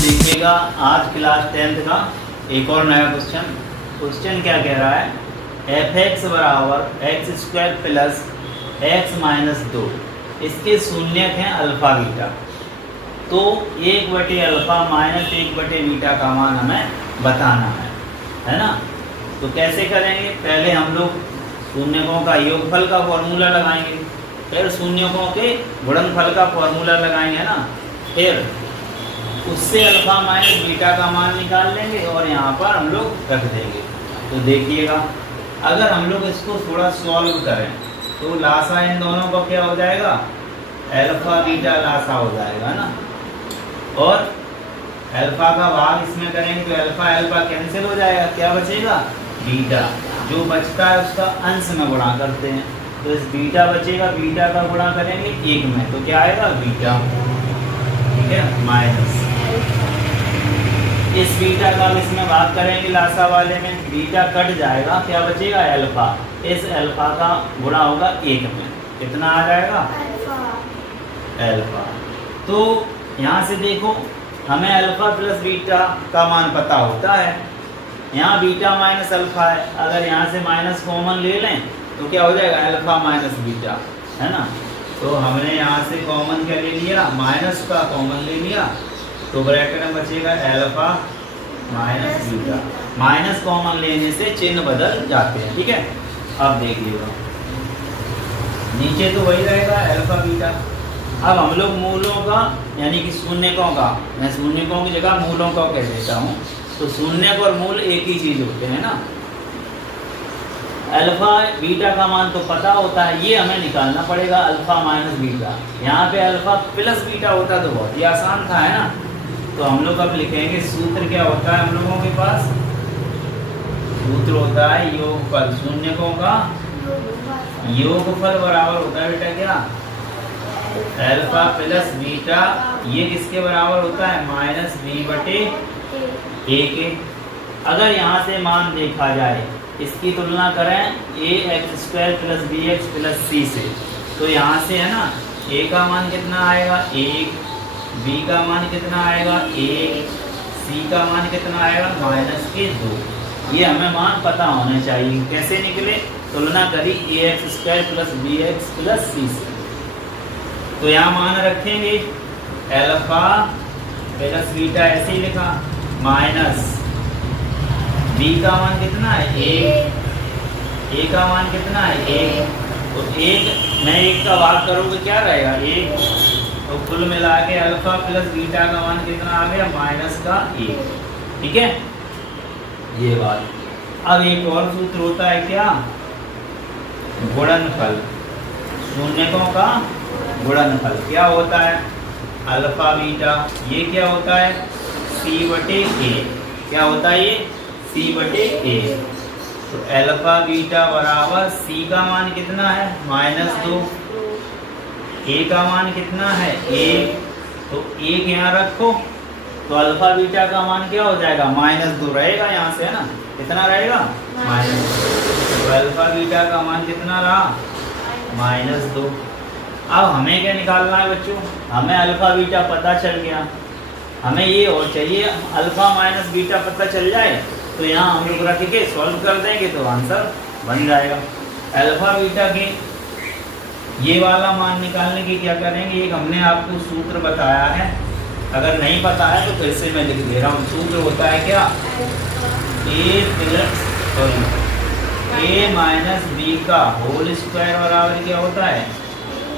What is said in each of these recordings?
देखिएगा आज class 10th का एक और नया क्वेश्चन क्या कह रहा है, f(x) बराबर x square plus x minus 2 इसके शून्यक हैं अल्फ़ा बीटा। तो 1/अल्फ़ा माइनस 1/बीटा का मान हमें बताना है ना। तो कैसे करेंगे, पहले हम लोग शून्यकों का योगफल का फॉर्मूला लगाएंगे, फिर शून्यकों के गुणनफल का फॉर्मूला लगाएंगे ना, फिर उससे अल्फ़ा माइनस बीटा का मान निकाल लेंगे और यहाँ पर हम लोग रख देंगे। तो देखिएगा अगर हम लोग इसको थोड़ा सॉल्व करें तो लासा इन दोनों का क्या हो जाएगा, अल्फ़ा बीटा लासा हो जाएगा ना, और अल्फ़ा का भाग इसमें करेंगे तो अल्फ़ा अल्फ़ा कैंसिल हो जाएगा, क्या बचेगा बीटा। जो बचता है उसका अंश में गुणा करते हैं, तो इस बीटा बचेगा, बीटा का गुणा करेंगे 1 में तो क्या आएगा बीटा, ठीक है, माइनस इस बीटा का इसमें भाग करेंगे लासा वाले में, बीटा कट जाएगा, क्या बचेगा अल्फ़ा, इस अल्फ़ा का गुणा होगा 1 में, कितना आ जाएगा अल्फ़ा। तो यहाँ से देखो हमें अल्फ़ा प्लस बीटा का मान पता होता है, यहाँ बीटा माइनस अल्फ़ा है, अगर यहाँ से माइनस कॉमन ले लें तो क्या हो जाएगा अल्फ़ा माइनस बीटा, है ना। तो हमने यहाँ से कॉमन क्या ले लिया, माइनस का कॉमन ले लिया, तो ब्रैकेट में बचेगा alpha minus beta. Minus common लेने से चिन्ह बदल जाते हैं, ठीक है। अब देखिएगा नीचे तो वही रहेगा अल्फ़ा बीटा। अब हम लोग मूलों का यानी कि शून्यकों का, मैं शून्यकों की जगह मूलों का कह देता हूँ, तो शून्यक और मूल एक ही चीज़ होते हैं ना। अल्फ़ा बीटा का मान तो पता होता है, ये हमें निकालना पड़ेगा अल्फ़ा माइनस बीटा। यहाँ पे अल्फ़ा प्लस बीटा होता तो बहुत ही आसान था, है ना। तो हम लोग अब लिखेंगे सूत्र क्या होता है हम लोगों के पास, सूत्र होता है योगफल, शून्यकों का योगफल बराबर होता है बेटा क्या, अल्फ़ा प्लस बीटा, ये किसके बराबर होता है माइनस b/a के। अगर यहाँ से मान देखा जाए, इसकी तुलना करें ax² plus bx plus c से, तो यहाँ से है ना a का मान कितना आएगा 1, b का मान कितना आएगा 1, c का मान कितना आएगा -2। ये हमें मान पता होने चाहिए। कैसे निकले, तुलना करी ax² plus bx plus c से। तो यहाँ मान रखेंगे अल्फ़ा प्लस बीटा, ऐसे ही लिखा, माइनस b का मान कितना है 1, a का मान कितना है 1, तो 1 में 1 का भाग करोगे क्या रहेगा 1, तो कुल मिला के अल्फ़ा प्लस बीटा का मान कितना आ गया -1, ठीक है ये बात। अब एक और सूत्र होता है क्या, गुणनफल, शून्यकों का गुणनफल क्या होता है अल्फ़ा बीटा, ये क्या होता है c/a, क्या होता है ये c/a। तो अल्फ़ा बीटा बराबर c का मान कितना है -2, a का मान कितना है 1, तो 1 यहाँ रखो, तो अल्फ़ा बीटा का मान क्या हो जाएगा -2 रहेगा, यहाँ से है ना कितना रहेगा -2, तो अल्फ़ा बीटा का मान कितना रहा -2। अब हमें क्या निकालना है बच्चों, हमें अल्फ़ा बीटा पता चल गया, हमें ये और चाहिए अल्फ़ा माइनस बीटा पता चल जाए, तो यहाँ हम लोग रख के सॉल्व कर देंगे तो आंसर बन जाएगा। अल्फ़ा बीटा के ये वाला मान निकालने की क्या करेंगे, एक हमने आपको सूत्र बताया है, अगर नहीं पता है तो फिर से मैं लिख दे रहा हूँ। सूत्र होता है क्या a माइनस b का होल स्क्वायर बराबर क्या होता है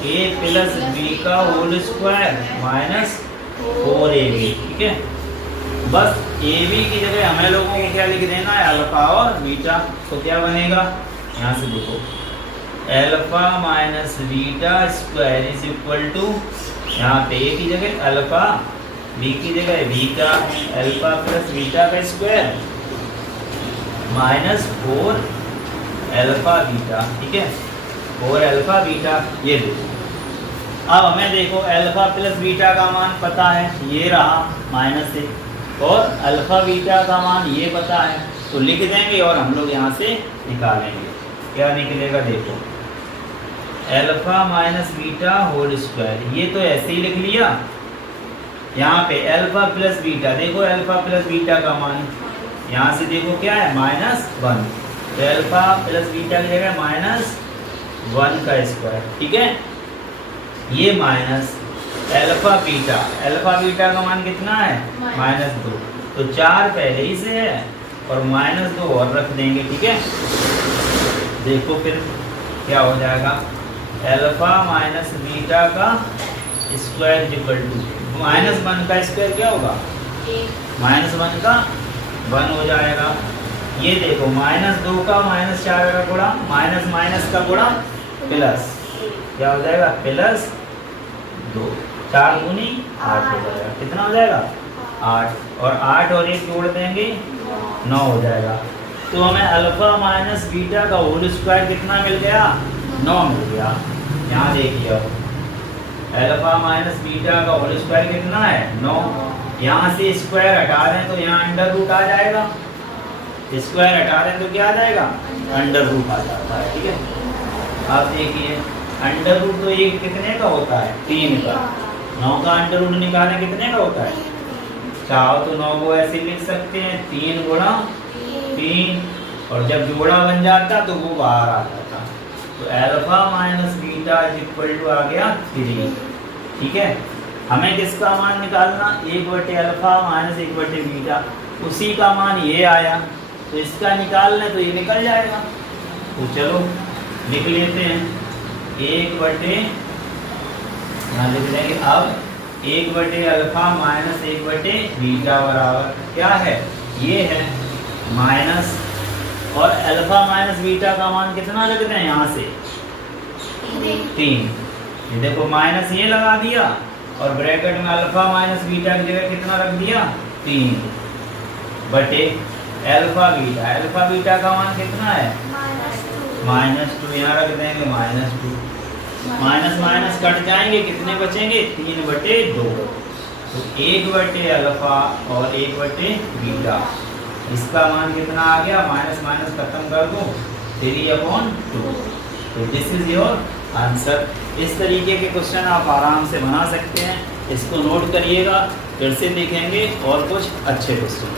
a प्लस b का होल स्क्वायर माइनस 4ab, ठीक है। बस ab की जगह हमें लोगों को क्या लिख देना है अल्फ़ा और बीटा, तो क्या बनेगा यहाँ से देखो alpha minus beta square is equal to, यहाँ पे a की जगह अल्फ़ा, b की जगह बीटा, अल्फ़ा प्लस बीटा का स्क्वायर -4 अल्फ़ा बीटा, ठीक है 4 अल्फ़ा बीटा। ये देखो अब हमें देखो अल्फ़ा प्लस बीटा का मान पता है, ये रहा -1, और अल्फ़ा बीटा का मान ये पता है, तो लिख देंगे और हम लोग यहाँ से निकालेंगे। क्या निकलेगा देखो alpha minus beta whole square, ये तो ऐसे ही लिख लिया, यहाँ पे अल्फा प्लस बीटा, देखो अल्फा प्लस बीटा का मान यहाँ से देखो क्या है -1, तो अल्फा प्लस बीटा की जगह -1 का स्क्वायर, ठीक है। ये माइनस अल्फा बीटा का मान कितना है -2, तो 4 पहले ही से है और -2 और रख देंगे, ठीक है। देखो फिर क्या हो जाएगा, अल्फा माइनस बीटा का स्क्वायर इक्वल टू -1 का स्क्वायर क्या होगा -1 का 1 हो जाएगा। ये देखो -2 का -4 का गुणा माइनस का गुणा प्लस क्या हो जाएगा +2, 4 दूनी 8 हो जाएगा। कितना हो जाएगा 8, और 8 और 1 जोड़ देंगे 9 हो जाएगा। तो हमें अल्फा माइनस बीटा का होल स्क्वायर कितना मिल गया 9 मिल गया। यहाँ देखिए अल्फा माइनस बीटा का होल स्क्वायर कितना है 9। यहाँ से स्क्वायर हटा दें तो यहाँ अंडर रूट आ जाएगा, स्क्वायर हटा दें तो क्या आ जाएगा अंडर रूट आ जाता है, ठीक है। आप देखिए अंडर रूट तो ये कितने का होता है 3 का, 9 का अंडर रूट निकालें कितने का होता है, चाहो तो 9 को ऐसे लिख सकते हैं 3 गुणा 3, और जब जोड़ा बन जाता तो वो बाहर आ जाता। तो alpha minus beta equal to आ गया 3, ठीक है। हमें किसका मान निकालना 1/अल्फा माइनस 1/बीटा, उसी का मान ये आया, तो इसका निकाल लें तो ये निकल जाएगा। तो चलो लिख लेते हैं 1/, यहाँ लिख लेंगे अब 1/अल्फा माइनस 1/बीटा बराबर क्या है, ये है माइनस, और अल्फा माइनस बीटा का मान कितना रख दें यहाँ से 3, ये देखो माइनस ये लगा दिया और ब्रैकेट में अल्फा माइनस बीटा की जगह कितना रख दिया 3 बटे अल्फा बीटा का मान कितना है -2, यहाँ रख देंगे -2, माइनस कट जाएंगे कितने बचेंगे 3/2, तो 1/अल्फा और 1/बीटा, इसका मान कितना आ गया माइनस खत्म कर दो 3/2। तो दिस इज योर आंसर। इस तरीके के क्वेश्चन आप आराम से बना सकते हैं, इसको नोट करिएगा, फिर से देखेंगे और कुछ अच्छे क्वेश्चन।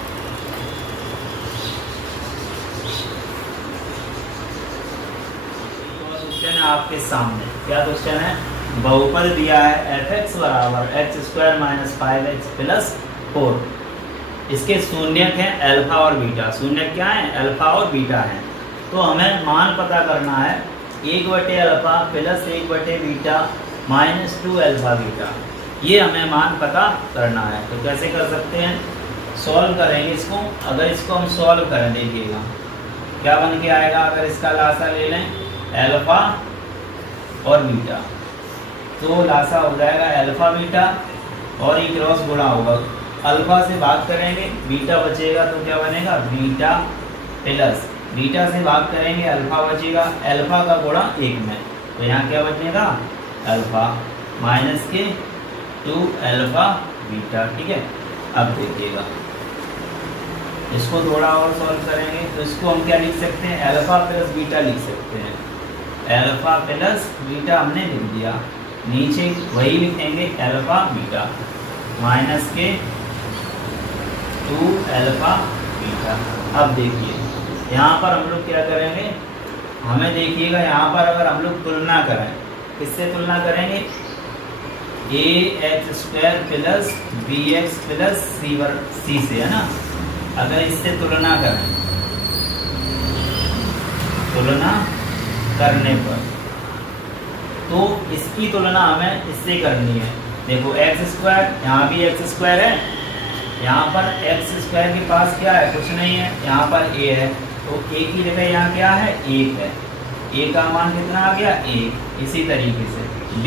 क्वेश्चन है आपके सामने, क्या क्वेश्चन है, बहुपद दिया है f(x) बराबर x² - 5x + 4, इसके शून्यक हैं अल्फा और बीटा। शून्यक क्या है अल्फा और बीटा है। तो हमें मान पता करना है 1/अल्फा प्लस 1/बीटा -2 अल्फा बीटा, ये हमें मान पता करना है। तो कैसे कर सकते हैं, सॉल्व करेंगे इसको। अगर इसको हम सॉल्व करें देखिएगा क्या बन के आएगा, अगर इसका लासा ले लें अल्फा और बीटा, तो लासा हो जाएगा अल्फा बीटा और ई क्रॉस गुणा होगा, अल्फा से भाग करेंगे बीटा बचेगा तो क्या बनेगा बीटा प्लस, बीटा से भाग करेंगे अल्फा बचेगा, अल्फा का गुणा 1 में, तो यहाँ क्या बचेगा अल्फा माइनस के 2 अल्फा बीटा, ठीक है। अब देखिएगा इसको थोड़ा और सॉल्व करेंगे तो इसको हम क्या लिख सकते हैं अल्फा प्लस बीटा लिख सकते हैं, अल्फा प्लस बीटा हमने लिख दिया, नीचे वही लिखेंगे अल्फा बीटा माइनस के 2 अल्फा बीटा। अब देखिए यहाँ पर हम लोग क्या करेंगे, हमें देखिएगा यहाँ पर अगर हम लोग तुलना करें, किससे तुलना करेंगे ax² plus bx plus c से, है ना। अगर इससे तुलना करें, तुलना करने पर तो इसकी तुलना हमें इससे करनी है। देखो x², यहाँ भी x² है, यहाँ पर x² के पास क्या है कुछ नहीं है, यहाँ पर a है, तो a की जगह यहाँ क्या है 1 है, a का मान कितना आ गया 1। इसी तरीके से b,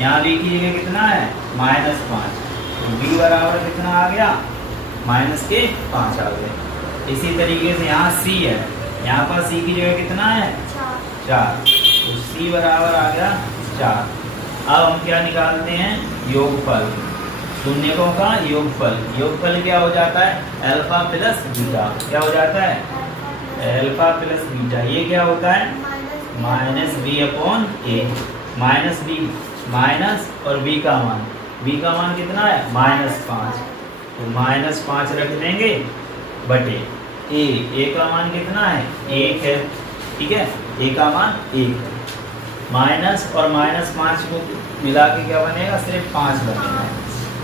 यहाँ b की जगह कितना है -5, तो b बराबर कितना आ गया -5 आ गए। इसी तरीके से यहाँ c है, यहाँ पर c की जगह कितना है 4, तो c बराबर आ गया 4। अब हम क्या निकालते हैं योगफल, शून्यकों का योगफल। योगफल क्या हो जाता है अल्फा प्लस बीटा, क्या हो जाता है अल्फा प्लस बीटा, ये क्या होता है -b/a, माइनस b, माइनस और b का मान बी का मान कितना है -5, तो -5 रख देंगे बटे ए का मान कितना है 1 है, ठीक है, ए का मान 1 है। माइनस और -5 को मिला के क्या बनेगा, सिर्फ 5 बनेगा,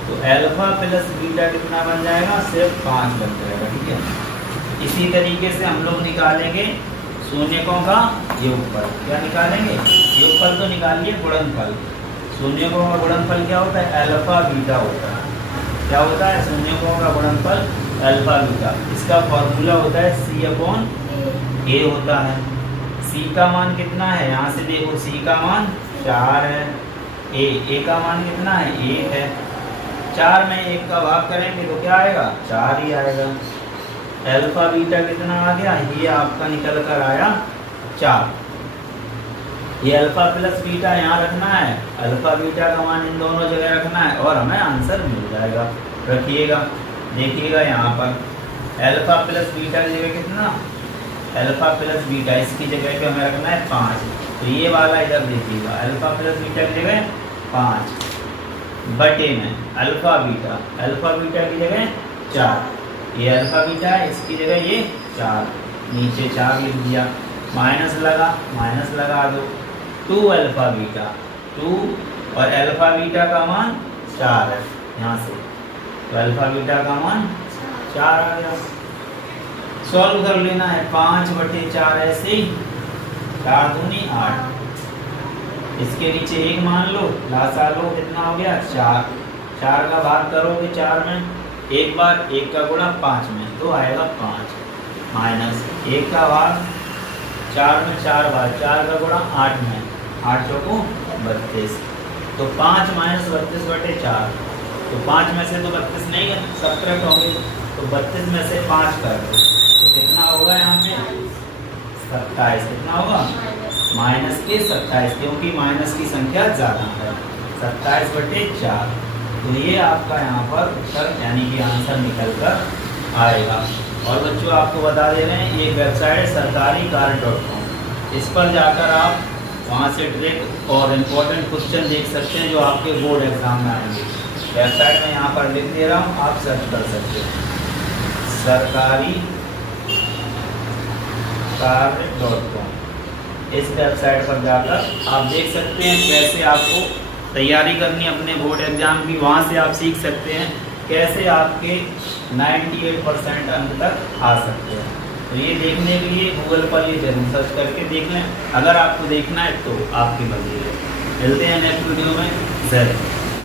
तो अल्फा प्लस बीटा कितना बन जाएगा, सिर्फ 5 बन जाएगा, ठीक है। इसी तरीके से हम लोग निकालेंगे शून्यकों का योगफल। क्या निकालेंगे, योगफल तो निकालिए, गुणनफल। शून्यकों का गुणनफल क्या होता है, अल्फा बीटा होता है। क्या होता है, शून्यकों का गुणनफल अल्फा बीटा। इसका फॉर्मूला होता है C/A होता है। C का मान कितना है, यहाँ से देखो C का मान 4 है, A का मान कितना है 1 है। 4 में 1 का भाग करेंगे तो क्या आएगा, 4 ही आएगा। अल्फा बीटा कितना आ गया, ये आपका निकल कर आया 4। ये अल्फा प्लस बीटा यहाँ रखना है, अल्फा बीटा का मान इन दोनों जगह रखना है और हमें आंसर मिल जाएगा। रखिएगा, देखिएगा यहाँ पर अल्फा प्लस बीटा की जगह कितना, अल्फा प्लस बीटा इसकी जगह पे हमें रखना है 5, तो ये वाला इधर देखिएगा, अल्फा प्लस बीटा की जगह 5 बटे में अल्फा बीटा की जगह 4, ये अल्फा बीटा है, इसकी जगह ये 4, नीचे 4 लिख दिया, माइनस लगा दो, 2 अल्फा बीटा 2 और अल्फा बीटा का मान 4 है यहाँ से, तो अल्फा बीटा का मान 4 आ गया। सॉल्व कर लेना है, 5 बटे 4 ऐसे ही, 4 दूनी 8, इसके नीचे 1 मान लो, लासा लो, कितना हो गया 4 का भाग करोगे 4 में, एक बार 1 का गुणा 5 में तो आएगा 5, माइनस 1 का भाग 4 में 4 बार, 4 का गुणा 8 में, 8 चौको 32, तो 5 माइनस 32 बटे 4, तो 5 में से तो 32 नहीं है, सब्ट्रैक्ट होंगे, तो 32 में से 5 कर दो तो कितना होगा यहाँ पे 27, कितना होगा माइनस के 27, क्योंकि माइनस की संख्या ज़्यादा है, 27 बटे 4, तो ये आपका यहाँ पर उत्तर यानी कि आंसर निकल कर आएगा। और बच्चों आपको बता दे रहे हैं, ये वेबसाइट sarkarikarya.com, इस पर जाकर आप वहाँ से डायरेक्ट और इम्पोर्टेंट क्वेश्चन देख सकते हैं जो आपके बोर्ड एग्जाम में आएंगे। वेबसाइट में यहाँ पर लिख दे रहा हूँ, आप सर्च कर सकते हैं sarkarikarya.com, इस वेबसाइट पर जाकर आप देख सकते हैं कैसे आपको तैयारी करनी अपने बोर्ड एग्जाम की। वहाँ से आप सीख सकते हैं कैसे आपके 98% अंक तक आ सकते हैं। तो ये देखने के लिए गूगल पर ये जरूर सर्च करके देख लें, अगर आपको देखना है तो आपकी मर्जी है। मिलते हैं नेक्स्ट वीडियो में, जय हिंद।